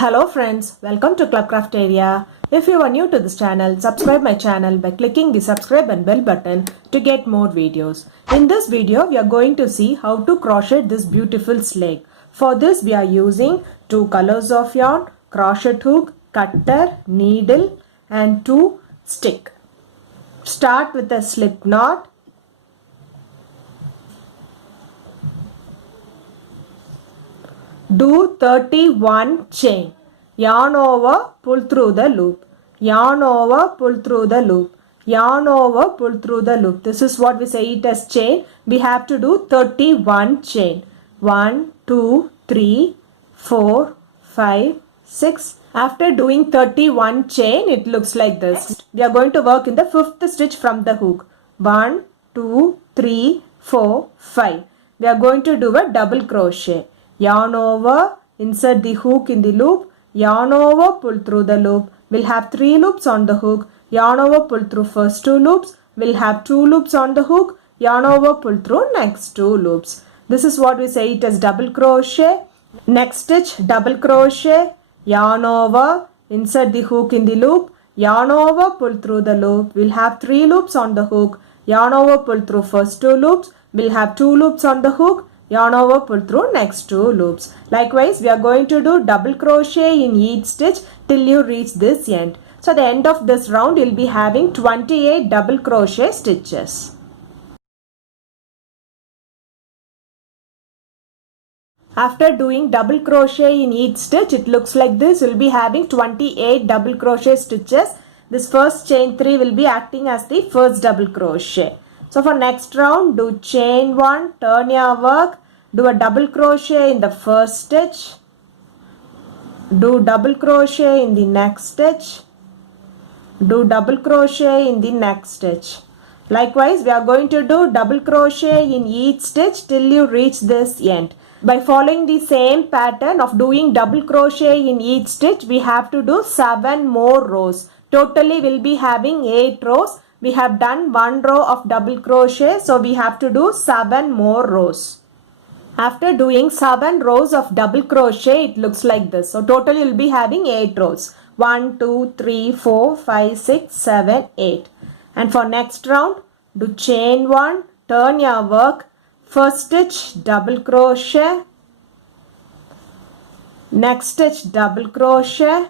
Hello friends, welcome to Clubcraft area. If you are new to this channel, subscribe my channel by clicking the subscribe and bell button to get more videos. In this video, we are going to see how to crochet this beautiful slate. For this, we are using 2 colors of yarn, crochet hook, cutter, needle and 2 stick. Start with a slip knot. Do 31 chain. Yarn over, pull through the loop. Yarn over, pull through the loop. Yarn over, pull through the loop. This is what we say it as chain. We have to do 31 chain. 1, 2, 3, 4, 5, 6. After doing 31 chain, it looks like this. We are going to work in the 5th stitch from the hook. 1, 2, 3, 4, 5. We are going to do a double crochet. Yarn over, insert the hook in the loop, yarn over, pull through the loop. We'll have 3 loops on the hook, yarn over, pull through first 2 loops. We'll have 2 loops on the hook, yarn over, pull through next 2 loops. This is what we say it as double crochet. Next stitch, double crochet, yarn over, insert the hook in the loop, yarn over, pull through the loop. We'll have 3 loops on the hook, yarn over, pull through first 2 loops. We'll have 2 loops on the hook, yarn over, pull through next 2 loops. Likewise, we are going to do double crochet in each stitch till you reach this end. So, at the end of this round, you will be having 28 double crochet stitches. After doing double crochet in each stitch, it looks like this. You will be having 28 double crochet stitches. This first chain 3 will be acting as the first double crochet. So for next round, do chain 1, turn your work, do a double crochet in the first stitch, do double crochet in the next stitch, do double crochet in the next stitch. Likewise, we are going to do double crochet in each stitch till you reach this end. By following the same pattern of doing double crochet in each stitch, we have to do 7 more rows. Totally, we'll be having 8 rows. We have done 1 row of double crochet, so we have to do 7 more rows. After doing 7 rows of double crochet, it looks like this. So total you'll be having 8 rows. 1, 2, 3, 4, 5, 6, 7, 8. And for next round, do chain 1, turn your work, first stitch double crochet, next stitch double crochet,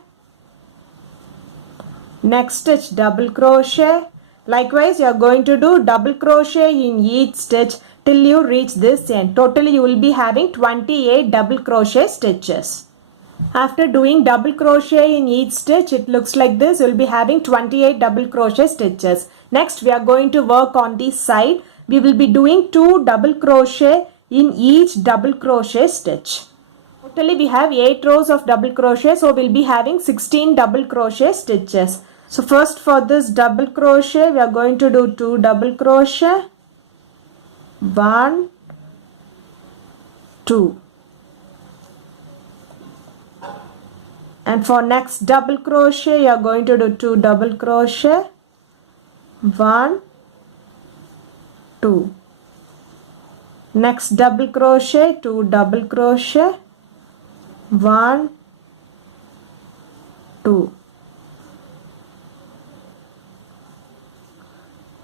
next stitch double crochet. Likewise, you are going to do double crochet in each stitch till you reach this end. Totally, you will be having 28 double crochet stitches. After doing double crochet in each stitch, it looks like this. You will be having 28 double crochet stitches. Next, we are going to work on the side. We will be doing 2 double crochet in each double crochet stitch. Totally, we have 8 rows of double crochet. So, we will be having 16 double crochet stitches. So first for this double crochet, we are going to do 2 double crochet, 1, 2. And for next double crochet, you are going to do 2 double crochet, 1, 2. Next double crochet, 2 double crochet, 1, 2.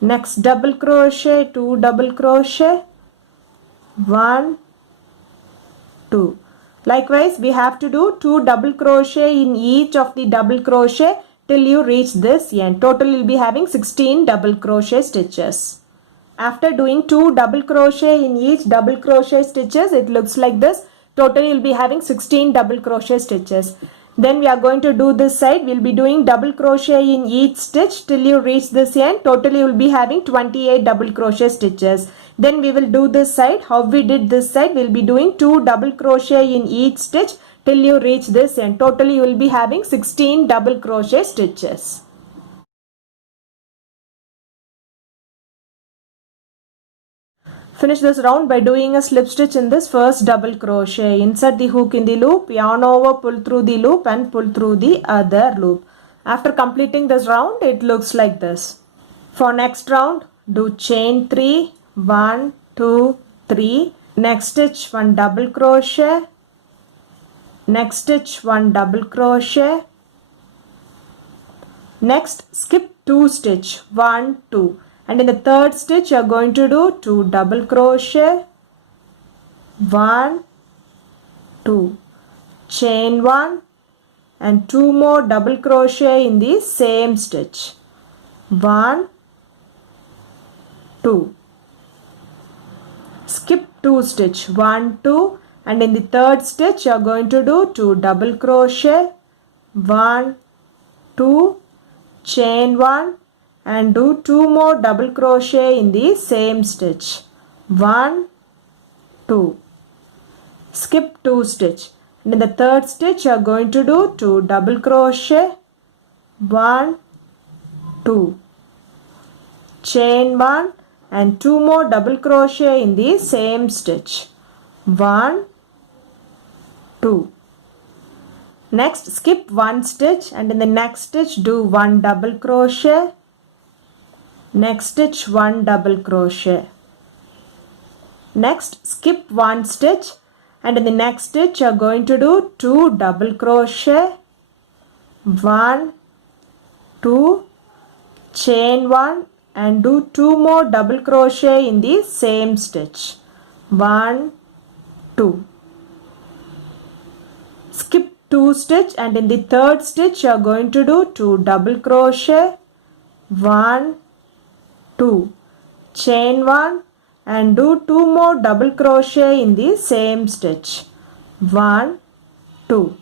Next double crochet, 2 double crochet, 1, 2. Likewise, we have to do 2 double crochet in each of the double crochet till you reach this end. Total you will be having 16 double crochet stitches. After doing 2 double crochet in each double crochet stitches, it looks like this. Total you will be having 16 double crochet stitches. Then we are going to do this side. We will be doing double crochet in each stitch till you reach this end. Totally you will be having 28 double crochet stitches. Then we will do this side. How we did this side? We will be doing 2 double crochet in each stitch till you reach this end. Totally you will be having 16 double crochet stitches. Finish this round by doing a slip stitch in this first double crochet. Insert the hook in the loop, yarn over, pull through the loop and pull through the other loop. After completing this round, it looks like this. For next round, do chain 3, 1, 2, 3. Next stitch 1 double crochet, next stitch 1 double crochet, next skip 2 stitch 1 2, and in the third stitch you are going to do 2 double crochet, 1 2, chain 1 and 2 more double crochet in the same stitch, 1 2, skip 2 stitch 1 2, and in the third stitch you are going to do 2 double crochet, 1 2, chain 1 and do 2 more double crochet in the same stitch, 1 2, skip 2 stitch, and in the third stitch you are going to do 2 double crochet, 1 2, chain 1 and 2 more double crochet in the same stitch, 1 2. Next skip 1 stitch and in the next stitch do 1 double crochet, next stitch 1 double crochet, next skip 1 stitch and in the next stitch you are going to do 2 double crochet, 1 2, chain 1 and do 2 more double crochet in the same stitch, 1 2, skip 2 stitch and in the third stitch you are going to do 2 double crochet, 1 2, chain 1 and do 2 more double crochet in the same stitch, 1 2.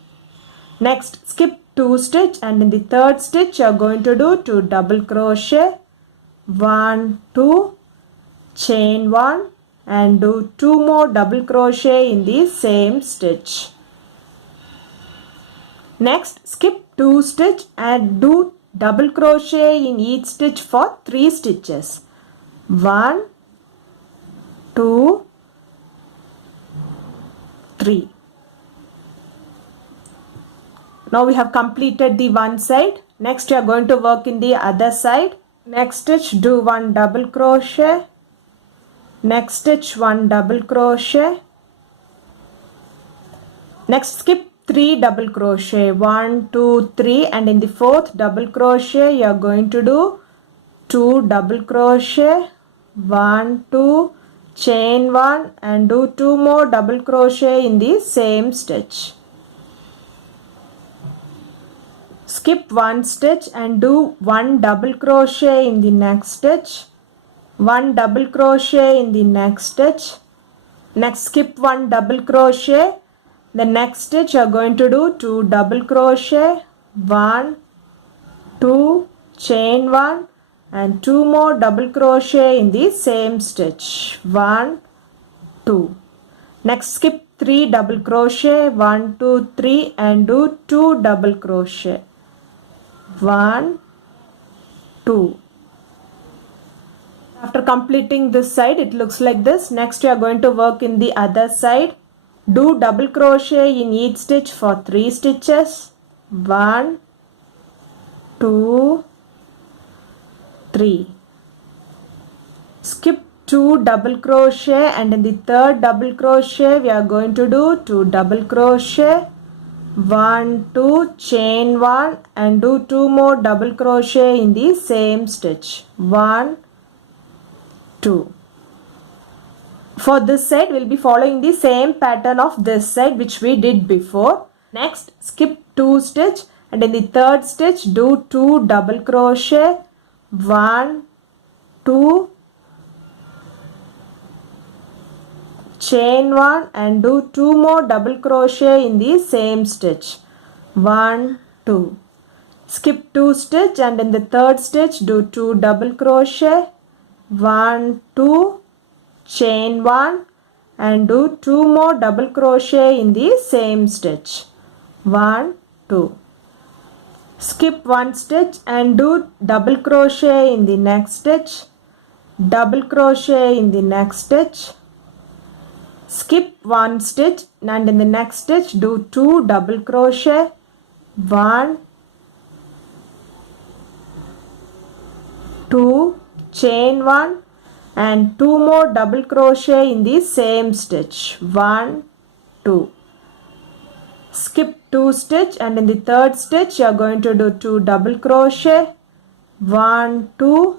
Next skip 2 stitch and in the third stitch you are going to do 2 double crochet, 1 2, chain 1 and do 2 more double crochet in the same stitch. Next skip 2 stitch and do double crochet in each stitch for 3 stitches, 1 2 3. Now we have completed the one side. Next we are going to work in the other side. Next stitch do 1 double crochet, next stitch 1 double crochet, next skip 3 double crochet, 1 2 3, and in the fourth double crochet you are going to do 2 double crochet, 1 2, chain 1 and do 2 more double crochet in the same stitch. Skip 1 stitch and do 1 double crochet in the next stitch, 1 double crochet in the next stitch, next skip 1 double crochet, the next stitch you are going to do 2 double crochet, 1 2, chain 1 and 2 more double crochet in the same stitch, 1 2. Next skip 3 double crochet, 1 2 3 and do 2 double crochet, 1 2. After completing this side it looks like this. Next we are going to work in the other side. Do double crochet in each stitch for 3 stitches, 1 2 3. Skip 2 double crochet and in the third double crochet we are going to do 2 double crochet, 1 2, chain 1 and do 2 more double crochet in the same stitch, 1 2. For this side we will be following the same pattern of this side which we did before. Next skip 2 stitch and in the third stitch do 2 double crochet, 1 2, chain 1 and do 2 more double crochet in the same stitch, 1 2. Skip 2 stitch and in the third stitch do 2 double crochet, 1 2, chain 1 and do 2 more double crochet in the same stitch, 1 2. Skip 1 stitch and do double crochet in the next stitch, double crochet in the next stitch, skip 1 stitch and in the next stitch do 2 double crochet, 1 2, chain 1 and 2 more double crochet in the same stitch, 1 2. Skip stitch, and in the third stitch you are going to do 2 double crochet, 1 2,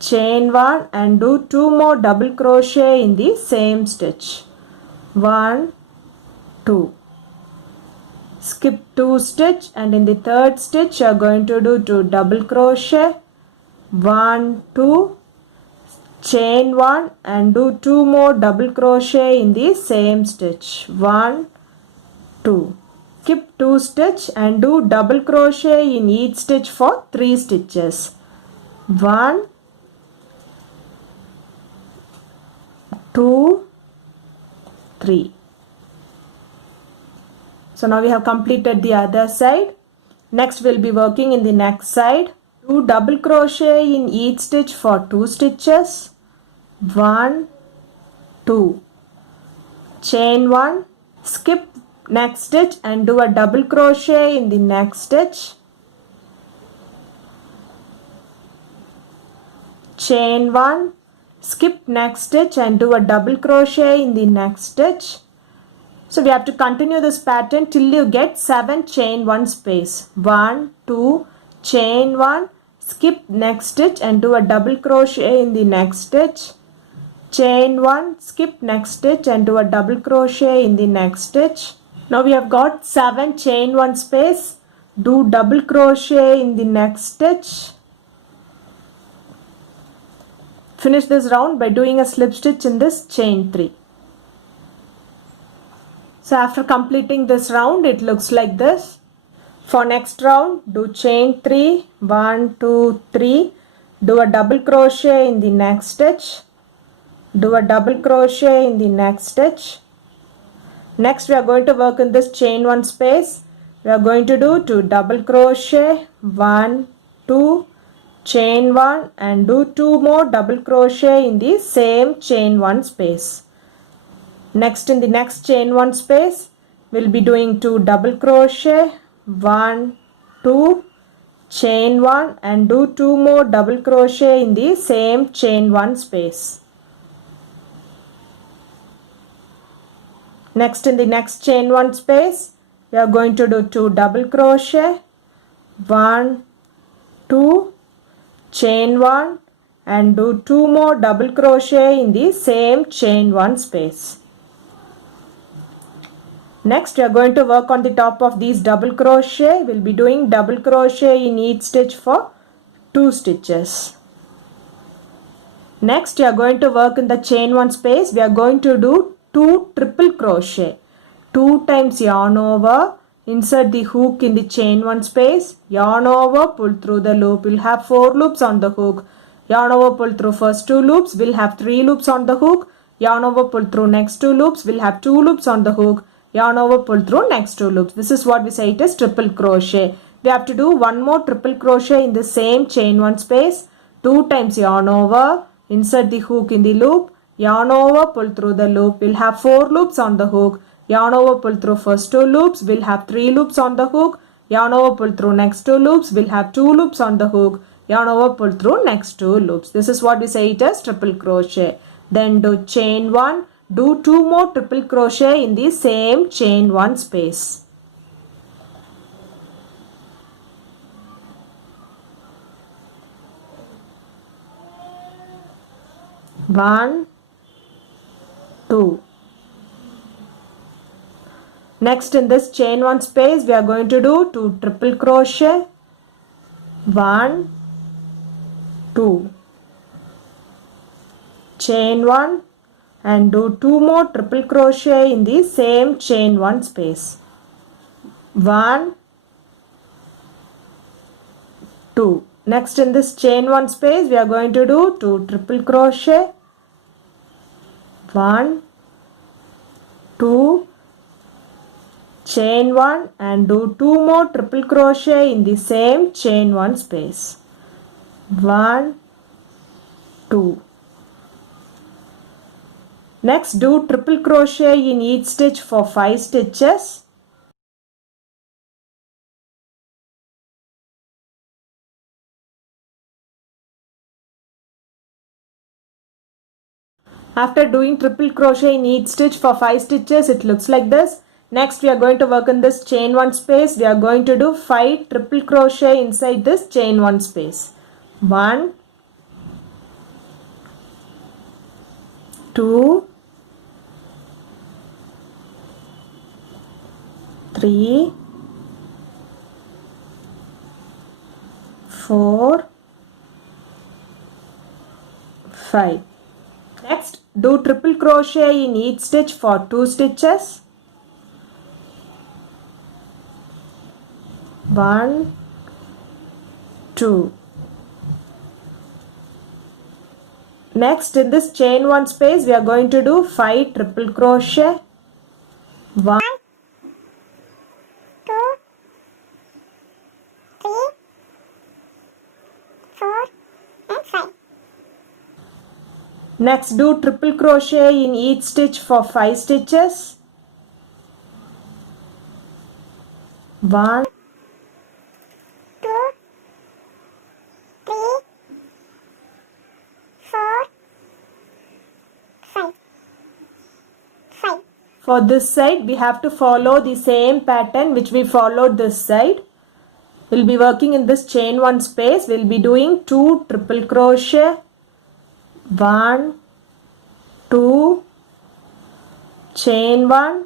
chain 1 and do 2 more double crochet in the same stitch, 1 2, skip 2 stitch, and in the third stitch you are going to do 2 double crochet, 1 2, chain 1 and do 2 more double crochet in the same stitch, 1 2, skip 2 stitch and do double crochet in each stitch for 3 stitches, 1 2 3. So now we have completed the other side. Next we'll be working in the next side. Do double crochet in each stitch for 2 stitches, 1 2, chain 1, skip next stitch and do a double crochet in the next stitch, chain 1, skip next stitch and do a double crochet in the next stitch. So we have to continue this pattern till you get 7 chain 1 space, 1 2, chain 1, skip next stitch and do a double crochet in the next stitch, chain 1, skip next stitch and do a double crochet in the next stitch. Now we have got 7 chain 1 space, do double crochet in the next stitch. Finish this round by doing a slip stitch in this chain 3. So after completing this round it looks like this. For next round do chain 3, 1 2 3, do a double crochet in the next stitch, do a double crochet in the next stitch. Next we are going to work in this chain 1 space. We are going to do 2 double crochet, 1 2, chain 1 and do 2 more double crochet in the same chain 1 space. Next in the next chain 1 space we'll be doing 2 double crochet, 1 2, chain 1 and do 2 more double crochet in the same chain 1 space. Next in the next chain 1 space we are going to do 2 double crochet, 1 2, chain 1 and do 2 more double crochet in the same chain 1 space. Next we are going to work on the top of these double crochet. We'll be doing double crochet in each stitch for 2 stitches. Next we are going to work in the chain 1 space. We are going to do 2 triple crochet. 2 times yarn over, insert the hook in the chain 1 space, yarn over, pull through the loop. We'll have 4 loops on the hook. Yarn over, pull through first 2 loops. We'll have 3 loops on the hook. Yarn over, pull through next 2 loops. We'll have 2 loops on the hook. Yarn over, pull through next 2 loops. This is what we say it is triple crochet. We have to do 1 more triple crochet in the same chain 1 space. 2 times yarn over, insert the hook in the loop, yarn over, pull through the loop. We'll have 4 loops on the hook. Yarn over, pull through first 2 loops. We'll have 3 loops on the hook. Yarn over, pull through next 2 loops. We'll have 2 loops on the hook. Yarn over, pull through next 2 loops. This is what we say it as triple crochet. Then do chain 1. Do 2 more triple crochet in the same chain 1 space. One, 2. Next in this chain 1 space we are going to do 2 triple crochet. 1, 2. Chain 1 and do 2 more triple crochet in the same chain 1 space. 1, 2. Next in this chain 1 space we are going to do 2 triple crochet. 1, 2, chain 1 and do 2 more triple crochet in the same chain 1 space. 1, 2. Next do triple crochet in each stitch for 5 stitches. After doing triple crochet in each stitch for 5 stitches it looks like this. Next we are going to work in this chain 1 space. We are going to do 5 triple crochet inside this chain 1 space. 1, 2, 3, 4, 5. Next, do triple crochet in each stitch for 2 stitches. 1, 2. Next, in this chain 1 space, we are going to do 5 triple crochet. 1, 2, 3, 4 and 5. Next, do triple crochet in each stitch for 5 stitches. 1, 2, 3, 4, 5. 5. For this side, we have to follow the same pattern which we followed this side. We'll be working in this chain 1 space. We'll be doing 2 triple crochet. 1, 2, chain 1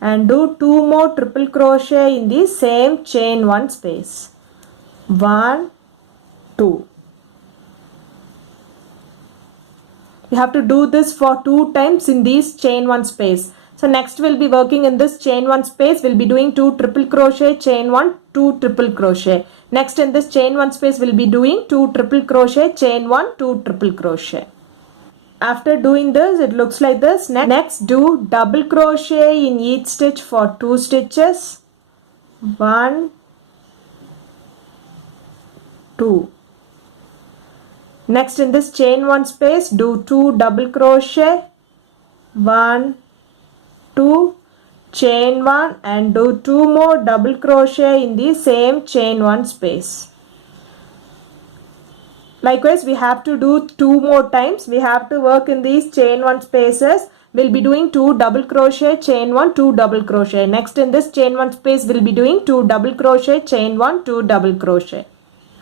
and do 2 more triple crochet in the same chain 1 space. 1, 2. We have to do this for 2 times in this chain 1 space. So next we'll be working in this chain 1 space. We'll be doing 2 triple crochet, chain 1, 2 triple crochet. Next in this chain 1 space we'll be doing 2 triple crochet, chain 1, 2 triple crochet. After doing this, it looks like this. Next do double crochet in each stitch for 2 stitches. 1, 2. Next in this chain 1 space, do 2 double crochet. 1, 2, chain 1 and do 2 more double crochet in the same chain 1 space. Likewise, we have to do 2 more times. We have to work in these chain 1 spaces. We'll be doing 2 double crochet, chain 1, 2 double crochet. Next in this chain 1 space, we'll be doing 2 double crochet, chain 1, 2 double crochet.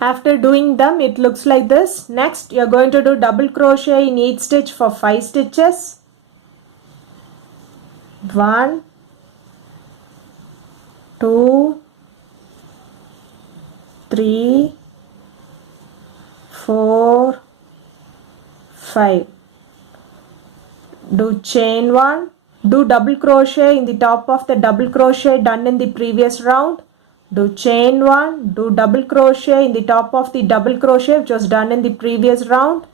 After doing them, it looks like this. Next, you're going to do double crochet in each stitch for 5 stitches. 1, 2, 3, 4, 5. Do chain 1. Do double crochet in the top of the double crochet done in the previous round. Do chain 1. Do double crochet in the top of the double crochet which was done in the previous round.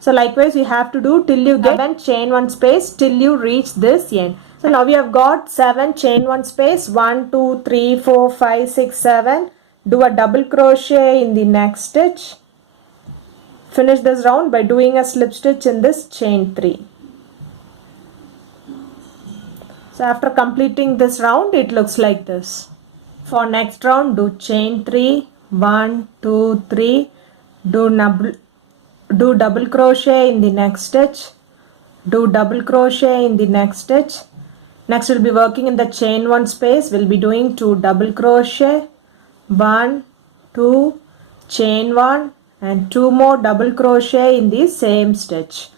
So likewise you have to do till you get 7 chain 1 space till you reach this end. So now we have got 7 chain 1 space. 1, 2, 3, 4, 5, 6, 7. Do a double crochet in the next stitch. Finish this round by doing a slip stitch in this chain 3. So after completing this round, it looks like this. For next round, do chain 3, 1, 2, 3. Do double crochet in the next stitch. Do double crochet in the next stitch. Next we'll be working in the chain 1 space. We'll be doing 2 double crochet. 1, 2, chain 1 and 2 more double crochet in the same stitch.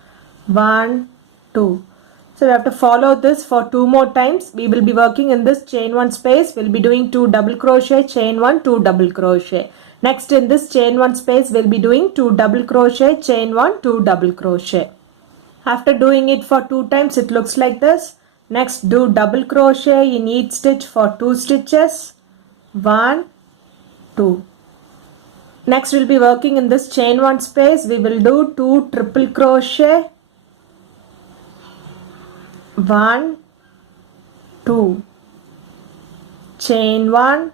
1, 2. So we have to follow this for 2 more times. We will be working in this chain 1 space. We'll be doing 2 double crochet, chain 1, 2 double crochet. Next in this chain 1 space, we'll be doing 2 double crochet, chain 1, 2 double crochet. After doing it for 2 times, it looks like this. Next, do double crochet in each stitch for 2 stitches. 1, 2. Next, we'll be working in this chain 1 space. We will do 2 triple crochet. 1, 2. Chain 1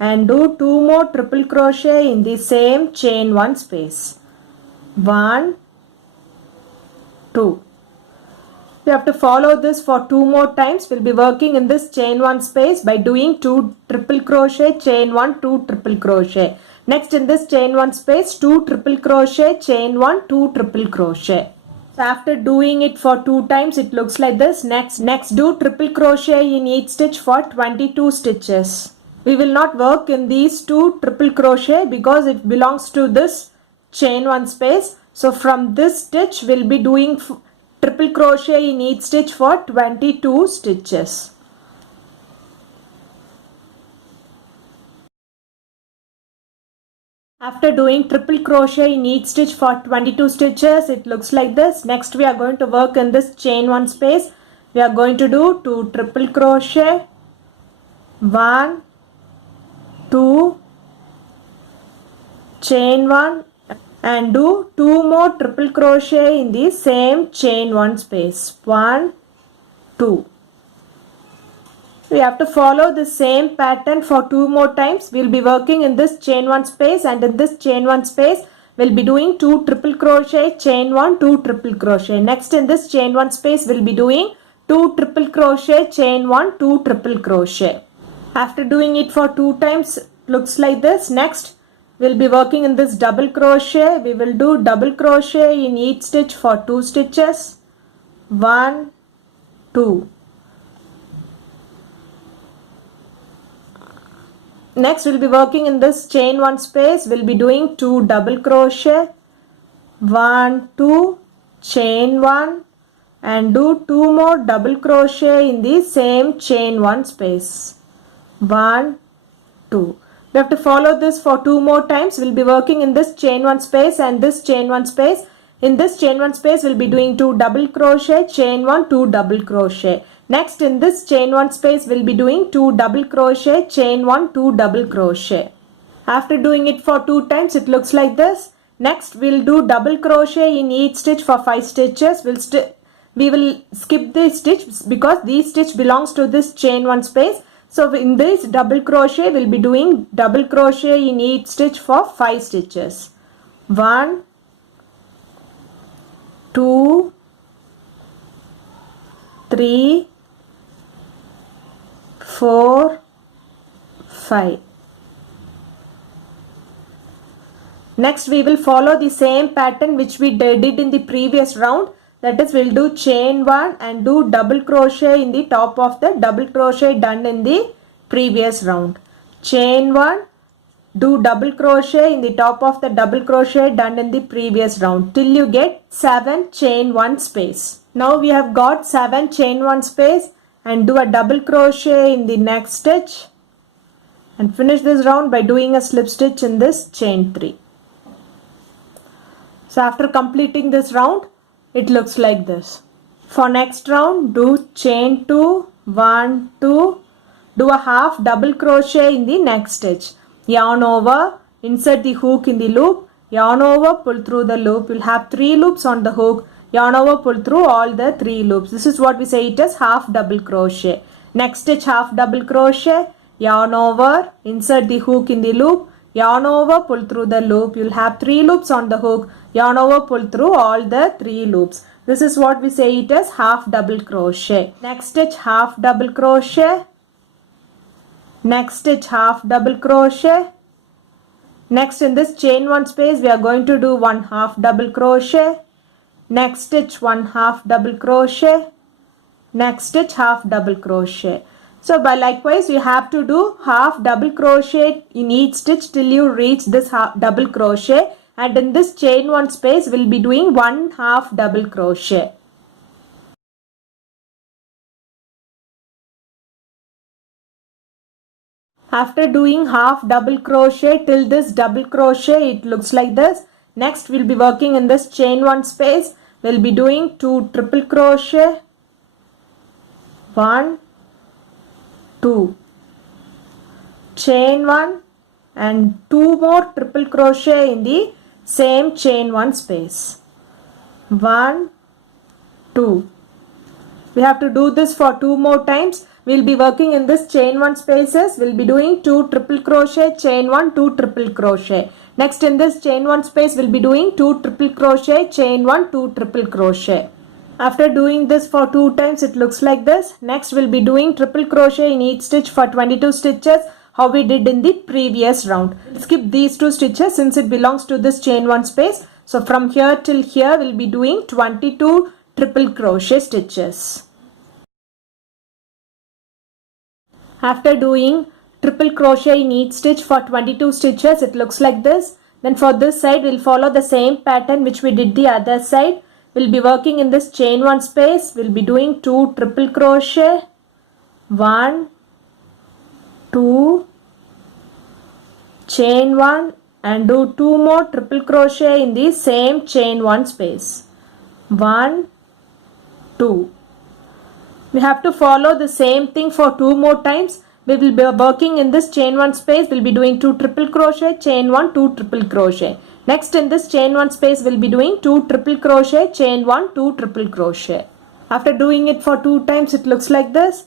and do 2 more triple crochet in the same chain 1 space. 1, 2. We have to follow this for 2 more times. We'll be working in this chain 1 space by doing 2 triple crochet, chain 1, 2 triple crochet. Next in this chain 1 space, 2 triple crochet, chain 1, 2 triple crochet. So after doing it for 2 times, it looks like this. Next do triple crochet in each stitch for 22 stitches. We will not work in these 2 triple crochet because it belongs to this chain 1 space. So from this stitch, we'll be doing triple crochet in each stitch for 22 stitches. After doing triple crochet in each stitch for 22 stitches, it looks like this. Next we are going to work in this chain 1 space. We are going to do 2 triple crochet, 1, 2, chain 1 and do 2 more triple crochet in the same chain 1 space. 1, 2. We have to follow the same pattern for 2 more times. We'll be working in this chain 1 space, and in this chain 1 space we'll be doing 2 triple crochet, chain 1, 2 triple crochet. Next in this chain 1 space we'll be doing 2 triple crochet, chain 1, 2 triple crochet. After doing it for 2 times, looks like this. Next we'll be working in this double crochet. We will do double crochet in each stitch for 2 stitches. 1, 2. Next we'll be working in this chain 1 space. We'll be doing 2 double crochet, 1, 2, chain 1 and do 2 more double crochet in the same chain 1 space. 1, 2. We have to follow this for 2 more times. We'll be working in this chain 1 space and this chain 1 space. In this chain 1 space we'll be doing 2 double crochet, chain 1, 2 double crochet. Next in this chain 1 space we'll be doing 2 double crochet, chain 1, 2 double crochet. After doing it for 2 times, it looks like this. Next we'll do double crochet in each stitch for 5 stitches. We will skip this stitch because this stitch belongs to this chain 1 space. So in this double crochet we'll be doing double crochet in each stitch for 5 stitches. 1, 2, 3, 4, 5. Next we will follow the same pattern which we did in the previous round. That is, we'll do chain 1 and do double crochet in the top of the double crochet done in the previous round. Chain 1, do double crochet in the top of the double crochet done in the previous round till you get 7 chain 1 space. Now we have got 7 chain 1 space and do a double crochet in the next stitch and finish this round by doing a slip stitch in this chain 3. So after completing this round, it looks like this. For next round, do chain 2, 1, 2, do a half double crochet in the next stitch. Yarn over, insert the hook in the loop, yarn over, pull through the loop. You'll have 3 loops on the hook. Yarn over, pull through all the 3 loops. This is what we say it as half double crochet. Next stitch half double crochet, yarn over, insert the hook in the loop, yarn over, pull through the loop. You'll have 3 loops on the hook. Yarn over, pull through all the 3 loops. This is what we say it as half double crochet. Next stitch half double crochet. Next stitch half double crochet. Next in this chain 1 space we are going to do 1 half double crochet. Next stitch 1 half double crochet. Next stitch half double crochet. So by likewise you have to do half double crochet in each stitch till you reach this half double crochet, and in this chain 1 space we'll be doing 1 half double crochet. After doing half double crochet till this double crochet, it looks like this. Next we'll be working in this chain 1 space. We'll be doing 2 triple crochet, 1, 2, chain 1 and 2 more triple crochet in the same chain 1 space. 1, 2. We have to do this for 2 more times. We'll be working in this chain 1 spaces. We'll be doing 2 triple crochet, chain 1, 2 triple crochet. Next in this chain 1 space we'll be doing 2 triple crochet, chain 1, 2 triple crochet. After doing this for 2 times, it looks like this. Next we'll be doing triple crochet in each stitch for 22 stitches, how we did in the previous round. We'll skip these 2 stitches since it belongs to this chain 1 space. So from here till here we'll be doing 22 triple crochet stitches. After doing triple crochet in each stitch for 22 stitches, it looks like this. Then for this side we'll follow the same pattern which we did the other side. We'll be working in this chain 1 space. We'll be doing 2 triple crochet, 1, 2, chain 1 and do 2 more triple crochet in the same chain 1 space. 1, 2. We have to follow the same thing for 2 more times. We will be working in this chain 1 space. We'll be doing 2 triple crochet, chain 1, 2 triple crochet. Next in this chain 1 space we'll be doing 2 triple crochet, chain 1, 2 triple crochet. After doing it for 2 times it looks like this.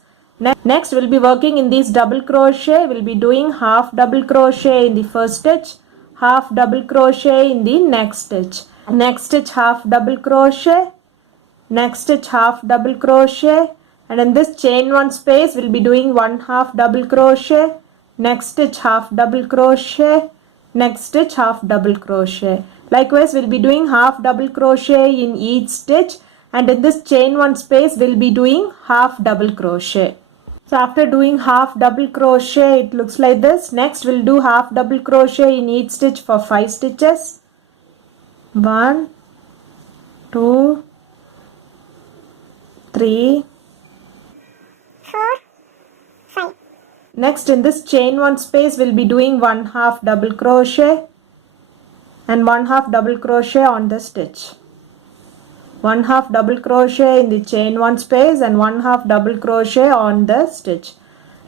Next we'll be working in these double crochet. We'll be doing half double crochet in the first stitch, half double crochet in the next stitch. Next stitch half double crochet, next stitch half double crochet, and in this chain 1 space we'll be doing 1 half double crochet, next stitch half double crochet, next stitch half double crochet. Likewise we'll be doing half double crochet in each stitch, and in this chain 1 space we'll be doing half double crochet. So after doing half double crochet it looks like this. Next we'll do half double crochet in each stitch for 5 stitches. 1, 2, 3, 4, 5. Next in this chain 1 space we'll be doing 1 half double crochet and 1 half double crochet on the stitch. 1 half double crochet in the chain 1 space and 1 half double crochet on the stitch.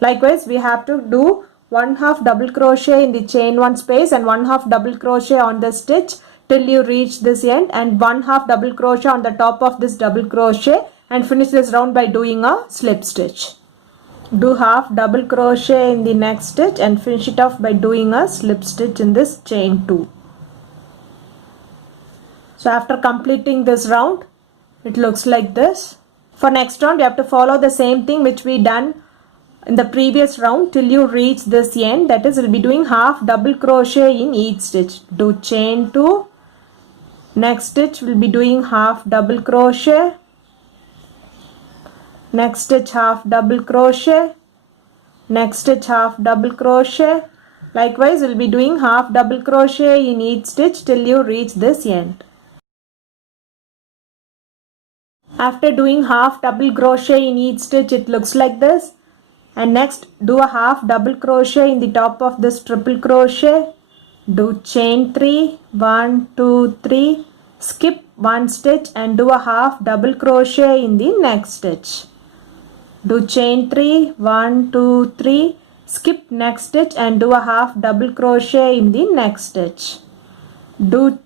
Likewise we have to do 1 half double crochet in the chain 1 space and 1 half double crochet on the stitch till you reach this end, and 1 half double crochet on the top of this double crochet, and finish this round by doing a slip stitch. Do half double crochet in the next stitch and finish it off by doing a slip stitch in this chain 2. So after completing this round it looks like this. For next round you have to follow the same thing which we done in the previous round till you reach this end. That is, we'll be doing half double crochet in each stitch. Do chain 2, next stitch we'll be doing half double crochet, next stitch half double crochet, next stitch half double crochet. Likewise we'll be doing half double crochet in each stitch till you reach this end. After doing half double crochet in each stitch it looks like this. And next do a half double crochet in the top of this triple crochet. Do chain 3, 1, 2, 3, skip 1 stitch and do a half double crochet in the next stitch. Do chain 3, 1, 2, 3, skip next stitch and do a half double crochet in the next stitch. Do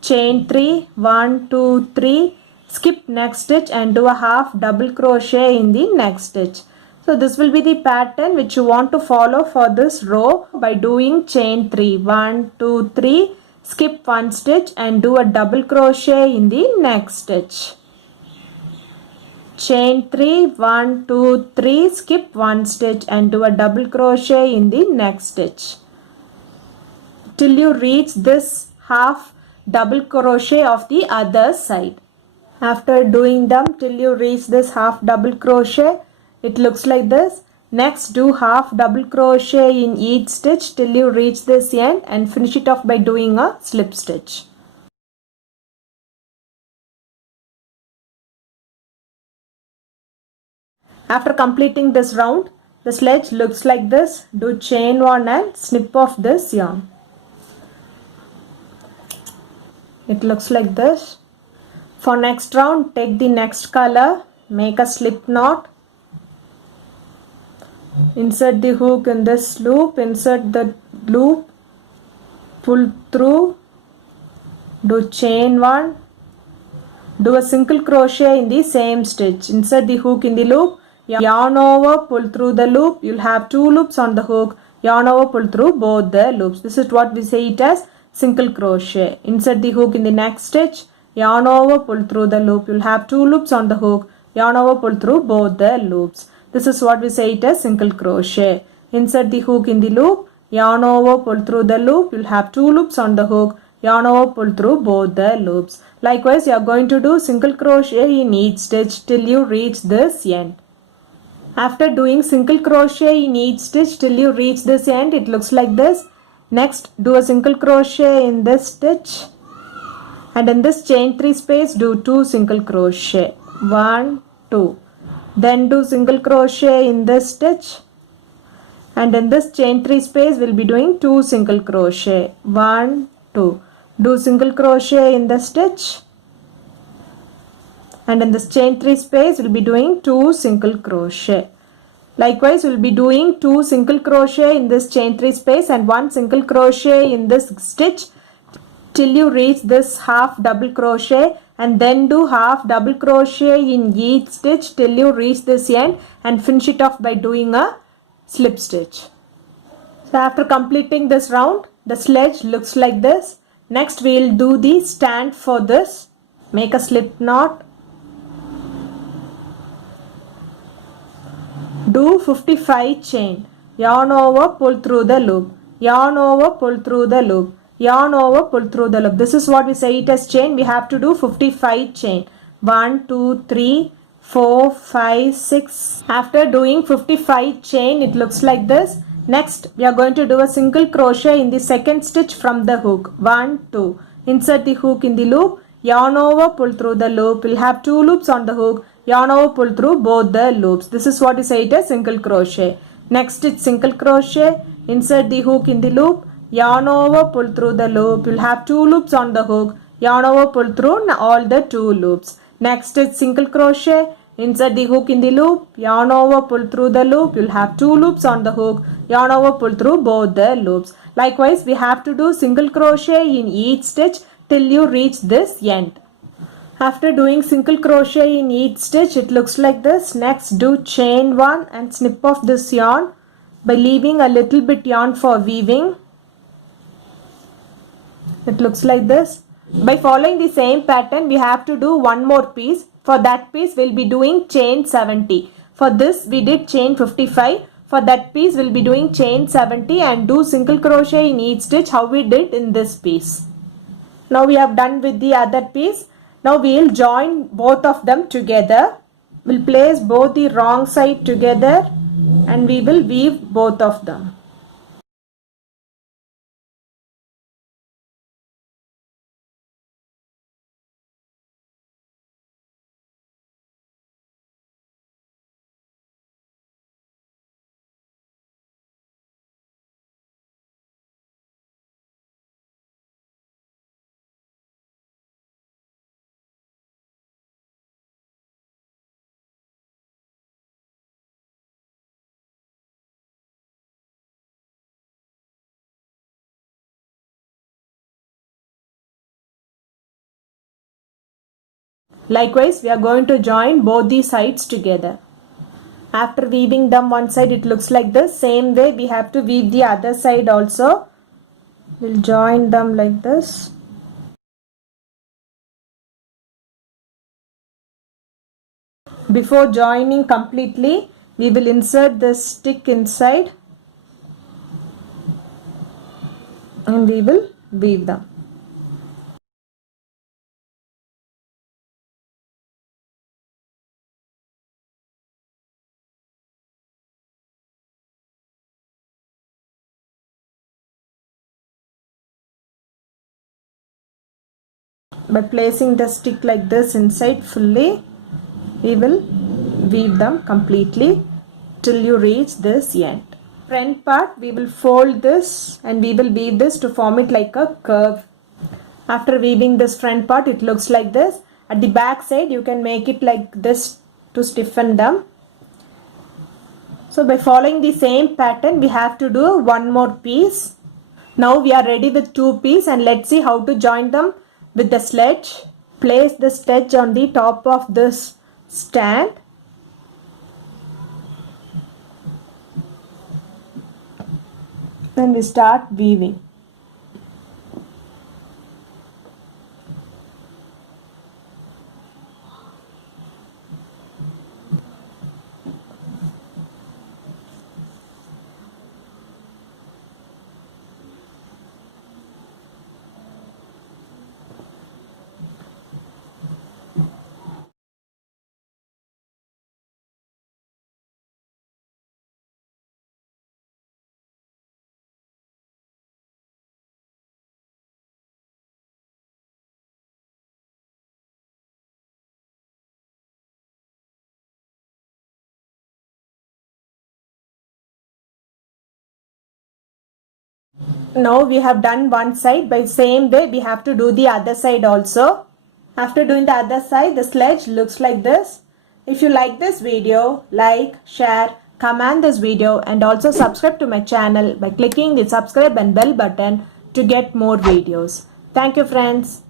chain 3, 1, 2, 3, skip next stitch and do a half double crochet in the next stitch. So this will be the pattern which you want to follow for this row by doing chain 3, 1, 2, 3, skip 1 stitch and do a double crochet in the next stitch. Chain 3, 1, 2, 3, skip 1 stitch and do a double crochet in the next stitch till you reach this half double crochet of the other side. After doing them till you reach this half double crochet it looks like this. Next do half double crochet in each stitch till you reach this end and finish it off by doing a slip stitch. After completing this round the sledge looks like this. Do chain 1 and snip off this yarn. It looks like this. For next round take the next color, make a slip knot, insert the hook in this loop, insert the loop, pull through, do chain 1, do a single crochet in the same stitch, insert the hook in the loop, yarn over, pull through the loop. You'll have 2 loops on the hook, yarn over, pull through both the loops. This is what we say it as single crochet. Insert the hook in the next stitch, yarn over, pull through the loop. You'll have 2 loops on the hook, yarn over, pull through both the loops. This is what we say it as single crochet. Insert the hook in the loop, yarn over, pull through the loop. You'll have 2 loops on the hook, yarn over, pull through both the loops. Likewise, you are going to do single crochet in each stitch till you reach this end. After doing single crochet in each stitch till you reach this end, it looks like this. Next, do a single crochet in this stitch, and in this chain 3 space do 2 single crochet, 1 2. Then do single crochet in this stitch, and in this chain 3 space we'll be doing 2 single crochet, 1 2. Do single crochet in the stitch, and in this chain 3 space we'll be doing 2 single crochet. Likewise, we'll be doing 2 single crochet in this chain 3 space and 1 single crochet in this stitch till you reach this half double crochet, and then do half double crochet in each stitch till you reach this end, and finish it off by doing a slip stitch. So after completing this round, the sledge looks like this. Next, we'll do the stand for this. Make a slip knot. Do 55 chain. Yarn over, pull through the loop. Yarn over, pull through the loop. Yarn over, pull through the loop. This is what we say it as chain. We have to do 55 chain. 1 2 3 4 5 6. After doing 55 chain, it looks like this. Next, we are going to do a single crochet in the second stitch from the hook. 1 2. Insert the hook in the loop. Yarn over, pull through the loop. We'll have 2 loops on the hook. Yarn over, pull through both the loops. This is what we say it as single crochet. Next, it's single crochet. Insert the hook in the loop. Yarn over, pull through the loop. You'll have 2 loops on the hook. Yarn over, pull through all the 2 loops. Next is single crochet. Insert the hook in the loop. Yarn over, pull through the loop. You'll have 2 loops on the hook. Yarn over, pull through both the loops. Likewise, we have to do single crochet in each stitch till you reach this end. After doing single crochet in each stitch, it looks like this. Next, do chain 1 and snip off this yarn by leaving a little bit yarn for weaving. It looks like this. By following the same pattern, we have to do one more piece. For that piece, we'll be doing chain 70. For this, we did chain 55. For that piece, we'll be doing chain 70 and do single crochet in each stitch how we did in this piece. Now we have done with the other piece. Now we'll join both of them together. We'll place both the wrong side together and we will weave both of them. Likewise, we are going to join both the sides together. After weaving them one side, it looks like this. Same way, we have to weave the other side also. We'll join them like this. Before joining completely, we will insert this stick inside and we will weave them. By placing the stick like this inside fully, we will weave them completely till you reach this end. Front part, we will fold this and we will weave this to form it like a curve. After weaving this front part, it looks like this. At the back side, you can make it like this to stiffen them. So by following the same pattern, we have to do one more piece. Now we are ready with 2 pieces and let's see how to join them with the sledge. Place the sledge on the top of this stand. And we start weaving. Now we have done one side. By same way, we have to do the other side also. After doing the other side, the sledge looks like this. If you like this video, like, share, comment this video and also subscribe to my channel by clicking the subscribe and bell button to get more videos. Thank you friends.